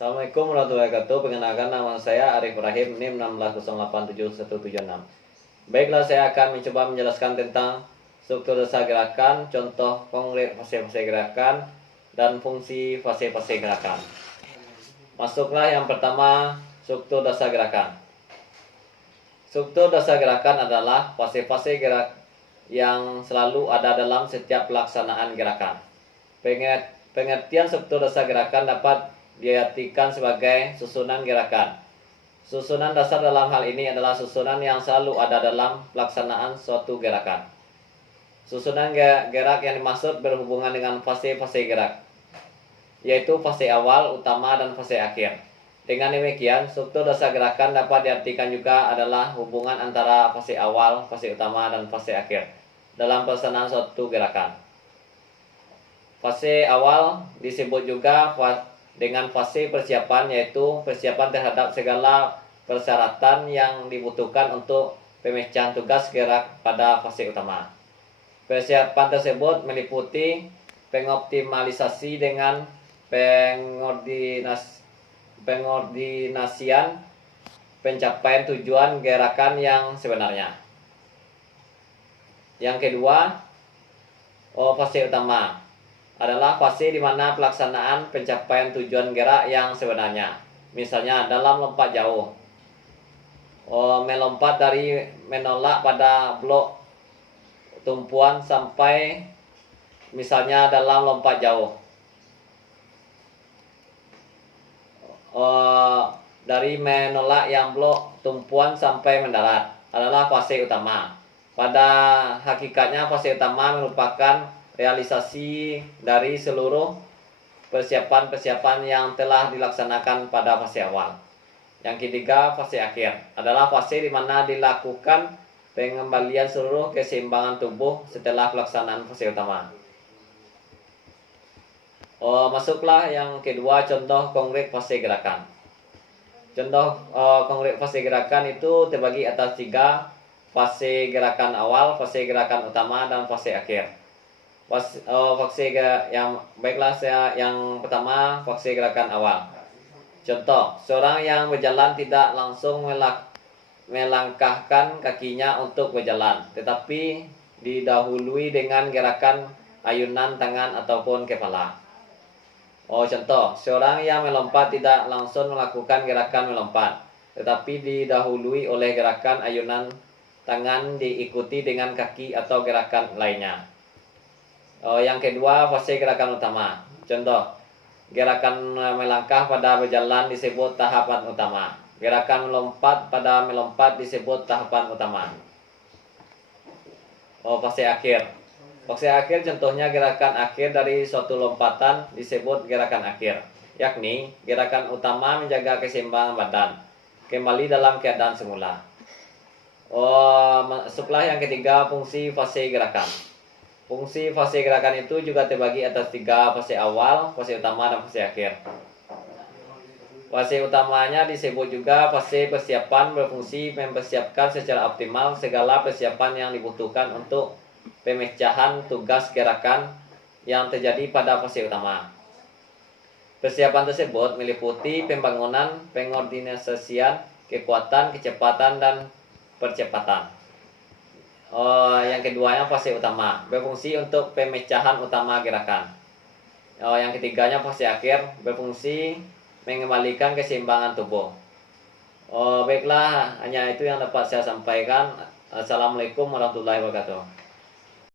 Assalamualaikum warahmatullahi wabarakatuh. Perkenalkan, nama saya Arif Ibrahim, NIM 16087176. Baiklah, saya akan mencoba menjelaskan tentang struktur dasar gerakan, contoh konkret fase-fase gerakan, dan fungsi fase-fase gerakan. Masuklah yang pertama, struktur dasar gerakan. Struktur dasar gerakan adalah fase-fase gerak yang selalu ada dalam setiap pelaksanaan gerakan. Pengertian struktur dasar gerakan dapat diartikan sebagai susunan gerakan. Susunan dasar dalam hal ini adalah susunan yang selalu ada dalam pelaksanaan suatu gerakan. Susunan gerak yang dimaksud berhubungan dengan fase-fase gerak, yaitu fase awal, utama, dan fase akhir. Dengan demikian, struktur dasar gerakan dapat diartikan juga adalah hubungan antara fase awal, fase utama, dan fase akhir dalam pelaksanaan suatu gerakan. Fase awal disebut juga dengan fase persiapan, yaitu persiapan terhadap segala persyaratan yang dibutuhkan untuk pemecahan tugas gerak pada fase utama. Persiapan tersebut meliputi pengoptimalisasi dengan pengordinasian pencapaian tujuan gerakan yang sebenarnya. Yang kedua, fase utama adalah fase di mana pelaksanaan pencapaian tujuan gerak yang sebenarnya. Misalnya dalam lompat jauh, melompat dari menolak pada blok tumpuan sampai misalnya dalam lompat jauh, dari menolak yang blok tumpuan sampai mendarat adalah fase utama. Pada hakikatnya fase utama merupakan realisasi dari seluruh persiapan-persiapan yang telah dilaksanakan pada fase awal. Yang ketiga, fase akhir adalah fase di mana dilakukan pengembalian seluruh keseimbangan tubuh setelah pelaksanaan fase utama. Masuklah yang kedua, contoh konkret fase gerakan. Contoh konkret fase gerakan itu terbagi atas 3: fase gerakan awal, fase gerakan utama, dan fase akhir. Yang pertama, fase gerakan awal. Contoh, seorang yang berjalan tidak langsung melangkahkan kakinya untuk berjalan, tetapi didahului dengan gerakan ayunan tangan ataupun kepala. Contoh, seorang yang melompat tidak langsung melakukan gerakan melompat, tetapi didahului oleh gerakan ayunan tangan diikuti dengan kaki atau gerakan lainnya. Yang kedua, fase gerakan utama. Contoh, gerakan melangkah pada berjalan disebut tahapan utama. Gerakan melompat pada melompat disebut tahapan utama. Fase akhir. Fase akhir contohnya gerakan akhir dari suatu lompatan disebut gerakan akhir, yakni gerakan utama menjaga keseimbangan badan kembali dalam keadaan semula. Masuklah yang ketiga, fungsi fase gerakan. Fungsi fase gerakan itu juga terbagi atas 3: fase awal, fase utama, dan fase akhir. Fase utamanya disebut juga fase persiapan, berfungsi mempersiapkan secara optimal segala persiapan yang dibutuhkan untuk pemecahan tugas gerakan yang terjadi pada fase utama. Persiapan tersebut meliputi pembangunan, pengordinasian, kekuatan, kecepatan, dan percepatan. Yang keduanya fase utama, berfungsi untuk pemecahan utama gerakan. Yang ketiganya fase akhir, berfungsi mengembalikan keseimbangan tubuh. Baiklah, hanya itu yang dapat saya sampaikan. Assalamualaikum warahmatullahi wabarakatuh.